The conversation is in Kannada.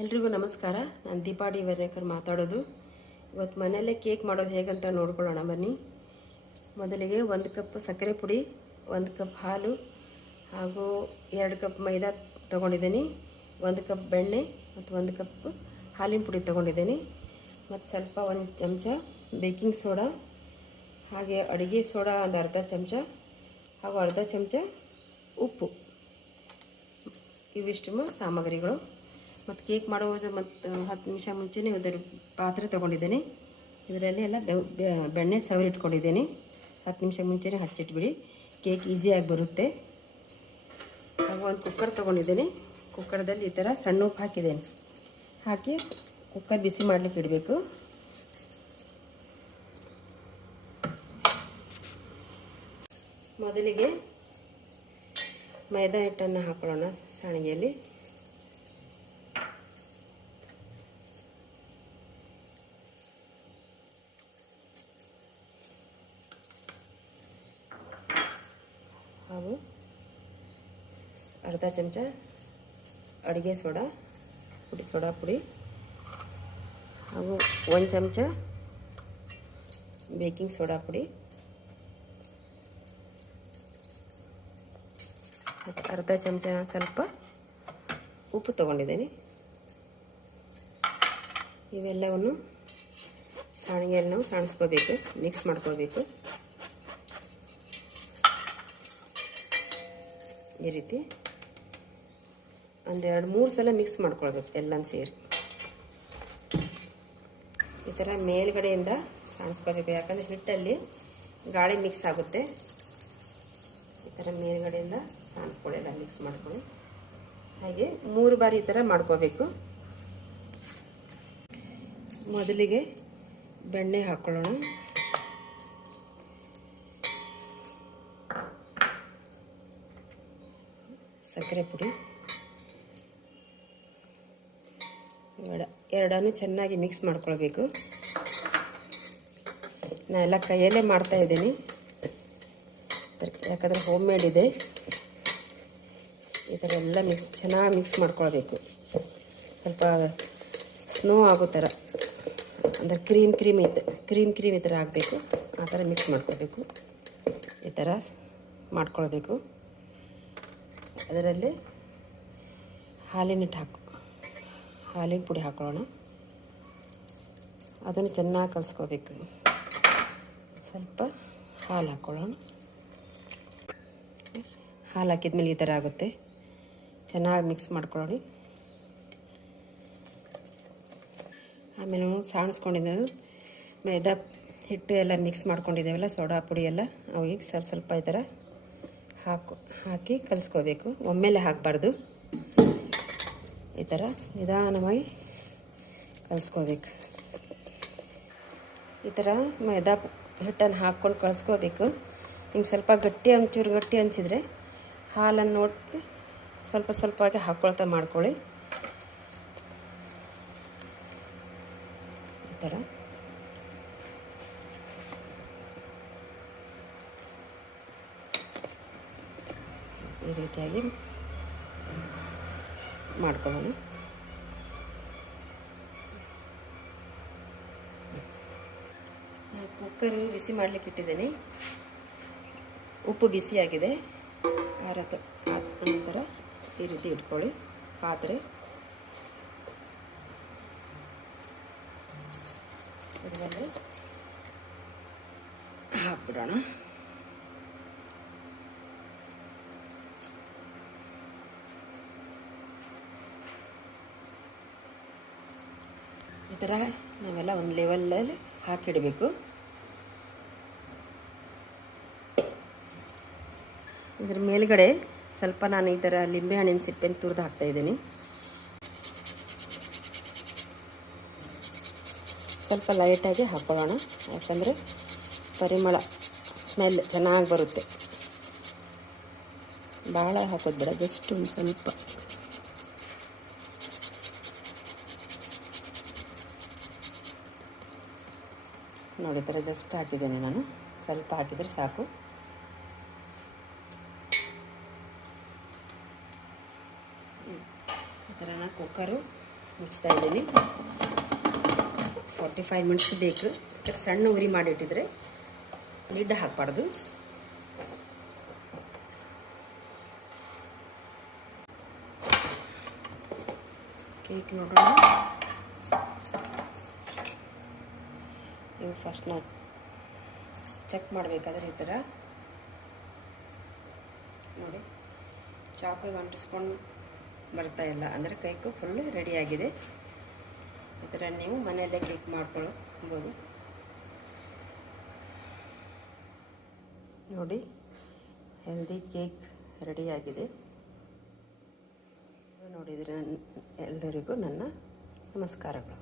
ಎಲ್ರಿಗೂ ನಮಸ್ಕಾರ. ನಾನು ದೀಪಾ ಡಿ ವರ್ಣೇಕರ್ ಮಾತಾಡೋದು. ಇವತ್ತು ಮನೆಯಲ್ಲೇ ಕೇಕ್ ಮಾಡೋದು ಹೇಗಂತ ನೋಡ್ಕೊಳ್ಳೋಣ ಬನ್ನಿ. ಮೊದಲಿಗೆ 1 ಕಪ್ ಸಕ್ಕರೆ ಪುಡಿ, 1 ಕಪ್ ಹಾಲು ಹಾಗೂ 2 ಕಪ್ ಮೈದಾ ತೊಗೊಂಡಿದ್ದೀನಿ, 1 ಕಪ್ ಬೆಣ್ಣೆ ಮತ್ತು 1 ಕಪ್ ಹಾಲಿನ ಪುಡಿ ತೊಗೊಂಡಿದ್ದೀನಿ ಮತ್ತು ಸ್ವಲ್ಪ 1 ಚಮಚ ಬೇಕಿಂಗ್ ಸೋಡಾ, ಹಾಗೆ ಅಡುಗೆ ಸೋಡಾ ಒಂದು ಅರ್ಧ ಚಮಚ ಹಾಗೂ ಅರ್ಧ ಚಮಚ ಉಪ್ಪು. ಇವಿಷ್ಟು ಸಾಮಗ್ರಿಗಳು. ಮತ್ತು ಕೇಕ್ ಮಾಡುವ ಮತ್ತು 10 ನಿಮಿಷ ಮುಂಚೆನೇ ಇದರ ಪಾತ್ರೆ ತೊಗೊಂಡಿದ್ದೀನಿ. ಇದರಲ್ಲಿ ಎಲ್ಲ ಬೆಣ್ಣೆ ಸವರಿಟ್ಕೊಂಡಿದ್ದೀನಿ. 10 ನಿಮಿಷ ಮುಂಚೆನೇ ಹಚ್ಚಿಟ್ಬಿಡಿ, ಕೇಕ್ ಈಸಿಯಾಗಿ ಬರುತ್ತೆ. ಹಾಗೂ ಒಂದು ಕುಕ್ಕರ್ ತೊಗೊಂಡಿದ್ದೀನಿ. ಕುಕ್ಕರ್ದಲ್ಲಿ ಈ ಥರ ಸಣ್ಣ ಉಪ್ಪು ಹಾಕಿದ್ದೇನೆ. ಹಾಕಿ ಕುಕ್ಕರ್ ಬಿಸಿ ಮಾಡಲಿಕ್ಕೆ ಇಡಬೇಕು. ಮೊದಲಿಗೆ ಮೈದಾ ಹಿಟ್ಟನ್ನು ಹಾಕೊಳ್ಳೋಣ ಸಾಣಿಗೆಯಲ್ಲಿ. ಹಾಗೂ ಅರ್ಧ ಚಮಚ ಅಡುಗೆ ಸೋಡಾ ಪುಡಿ ಹಾಗೂ 1 ಚಮಚ ಬೇಕಿಂಗ್ ಸೋಡಾ ಪುಡಿ ಮತ್ತು ಅರ್ಧ ಚಮಚ ಸ್ವಲ್ಪ ಉಪ್ಪು ತೊಗೊಂಡಿದ್ದೀನಿ. ಇವೆಲ್ಲವನ್ನು ಸಾಣಿಗೆಯಲ್ಲಿ ನಾವು ಸಾಣಿಸ್ಕೋಬೇಕು, ಮಿಕ್ಸ್ ಮಾಡ್ಕೋಬೇಕು. ಈ ರೀತಿ ಒಂದು 2-3 ಸಲ ಮಿಕ್ಸ್ ಮಾಡ್ಕೊಳ್ಬೇಕು ಎಲ್ಲನೂ ಸೇರಿ. ಈ ಥರ ಮೇಲ್ಗಡೆಯಿಂದ ಸಾಣಿಸ್ಕೋಬೇಕು, ಯಾಕಂದರೆ ಹಿಟ್ಟಲ್ಲಿ ಗಾಳಿ ಮಿಕ್ಸ್ ಆಗುತ್ತೆ. ಈ ಥರ ಮೇಲ್ಗಡೆಯಿಂದ ಸಾಣಿಸ್ಕೊಳ್ಳಿ, ಎಲ್ಲ ಮಿಕ್ಸ್ ಮಾಡ್ಕೊಳ್ಳಿ. ಹಾಗೆ 3 ಬಾರಿ ಈ ಥರ ಮಾಡ್ಕೋಬೇಕು. ಮೊದಲಿಗೆ ಬೆಣ್ಣೆ ಹಾಕ್ಕೊಳ್ಳೋಣ. ಸಕ್ಕರೆ ಪುಡಿ ಎರಡನ್ನೂ ಚೆನ್ನಾಗಿ ಮಿಕ್ಸ್ ಮಾಡ್ಕೊಳ್ಬೇಕು. ನಾನು ಎಲ್ಲ ಕೈಯಲ್ಲೇ ಮಾಡ್ತಾಯಿದ್ದೀನಿ, ಯಾಕಂದರೆ ಹೋಮ್ ಮೇಡ್ ಇದೆ. ಈ ಥರ ಎಲ್ಲ ಚೆನ್ನಾಗಿ ಮಿಕ್ಸ್ ಮಾಡ್ಕೊಳ್ಬೇಕು. ಸ್ವಲ್ಪ ಸ್ನೋ ಆಗೋ ಥರ, ಅಂದರೆ ಕ್ರೀಮ್ ಈ ಥರ ಆಗಬೇಕು. ಆ ಥರ ಮಿಕ್ಸ್ ಮಾಡ್ಕೊಳ್ಬೇಕು. ಈ ಥರ ಮಾಡ್ಕೊಳ್ಬೇಕು. ಅದರಲ್ಲಿ ಹಾಲಿನ ಪುಡಿ ಹಾಕೊಳ್ಳೋಣ. ಅದನ್ನು ಚೆನ್ನಾಗಿ ಕಲಿಸ್ಕೋಬೇಕು. ಸ್ವಲ್ಪ ಹಾಲು ಹಾಕ್ಕೊಳ್ಳೋಣ. ಹಾಲು ಹಾಕಿದ್ಮೇಲೆ ಈ ಥರ ಆಗುತ್ತೆ. ಚೆನ್ನಾಗಿ ಮಿಕ್ಸ್ ಮಾಡ್ಕೊಳ್ಳಿ. ಆಮೇಲೆ ಸಾಣಿಸ್ಕೊಂಡಿದ್ದೇವೆ ಮೈದಾ ಹಿಟ್ಟು ಎಲ್ಲ ಮಿಕ್ಸ್ ಮಾಡ್ಕೊಂಡಿದ್ದೇವಲ್ಲ, ಸೋಡಾ ಪುಡಿ ಎಲ್ಲ, ಅವಿಗೆ ಸ್ವಲ್ಪ ಈ ಥರ ಹಾಕಿ ಕಲಿಸ್ಕೋಬೇಕು. ಒಮ್ಮೆಲೆ ಹಾಕಬಾರ್ದು, ಈ ಥರ ನಿಧಾನವಾಗಿ ಕಲಿಸ್ಕೋಬೇಕು. ಈ ಥರ ಮೈದಾ ಹಿಟ್ಟನ್ನು ಹಾಕ್ಕೊಂಡು ಕಲಿಸ್ಕೋಬೇಕು. ನಿಮ್ಗೆ ಸ್ವಲ್ಪ ಒಂಚೂರು ಗಟ್ಟಿ ಅನಿಸಿದರೆ ಹಾಲನ್ನು ನೋಡಿ ಸ್ವಲ್ಪವಾಗಿ ಹಾಕ್ಕೊಳ್ತಾ ಮಾಡ್ಕೊಳ್ಳಿ. ಈ ಥರ ಈ ರೀತಿಯಾಗಿ ಮಾಡ್ಕೊಳ್ಳೋಣ. ಕುಕ್ಕರು ಬಿಸಿ ಮಾಡಲಿಕ್ಕೆ ಇಟ್ಟಿದ್ದೀನಿ. ಉಪ್ಪು ಬಿಸಿಯಾಗಿದೆ. ನಂತರ ಈ ರೀತಿ ಇಟ್ಕೊಳ್ಳಿ ಪಾತ್ರೆ. ಇದರಲ್ಲಿ ಹಾಕ್ಬಿಡೋಣ. ಈ ಥರ ನಾವೆಲ್ಲ ಒಂದು ಲೆವೆಲಲ್ಲಿ ಹಾಕಿಡಬೇಕು. ಇದ್ರ ಮೇಲ್ಗಡೆ ಸ್ವಲ್ಪ ನಾನು ಈ ಥರ ಲಿಂಬೆಹಣ್ಣಿನ ಸಿಪ್ಪೆನ ತುರಿದು ಹಾಕ್ತಾಯಿದ್ದೀನಿ. ಸ್ವಲ್ಪ ಲೈಟಾಗಿ ಹಾಕ್ಕೊಳ್ಳೋಣ, ಯಾಕಂದರೆ ಪರಿಮಳ ಸ್ಮೆಲ್ ಚೆನ್ನಾಗಿ ಬರುತ್ತೆ. ಭಾಳ ಹಾಕೋದು ಬೇಡ, ಜಸ್ಟ್ ಒಂದು ಸ್ವಲ್ಪ. ನೋಡಿ, ಈ ಥರ ಜಸ್ಟ್ ಹಾಕಿದ್ದೇನೆ ನಾನು. ಸ್ವಲ್ಪ ಹಾಕಿದರೆ ಸಾಕು. ಈ ಥರ ಕುಕ್ಕರು ಮುಚ್ತಾ ಇದ್ದೀನಿ. 45 ಮಿನಿಟ್ಸ್ ಬೇಕು. ಸಣ್ಣ ಉರಿ ಮಾಡಿಟ್ಟಿದ್ರೆ ಲಿಡ್ ಹಾಕಬಾರ್ದು. ಕೇಕ್ ನೋಡೋಣ. ಇವು ಫಸ್ಟ್ ನಾವು ಚೆಕ್ ಮಾಡಬೇಕಾದ್ರೆ ಈ ಥರ ನೋಡಿ ಚಾಪಿಗೆ ಅಂಟಿಸ್ಕೊಂಡು ಬರ್ತಾ ಇಲ್ಲ ಅಂದರೆ ಕೇಕು ಫುಲ್ಲು ರೆಡಿಯಾಗಿದೆ. ಈ ಥರ ನೀವು ಮನೆಯಲ್ಲೇ ಕೇಕ್ ಮಾಡ್ಕೊಳ್ಬೋದು. ನೋಡಿ ಹೆಲ್ದಿ ಕೇಕ್ ರೆಡಿಯಾಗಿದೆ. ನೋಡಿದರೆ ಎಲ್ಲರಿಗೂ ನನ್ನ ನಮಸ್ಕಾರಗಳು.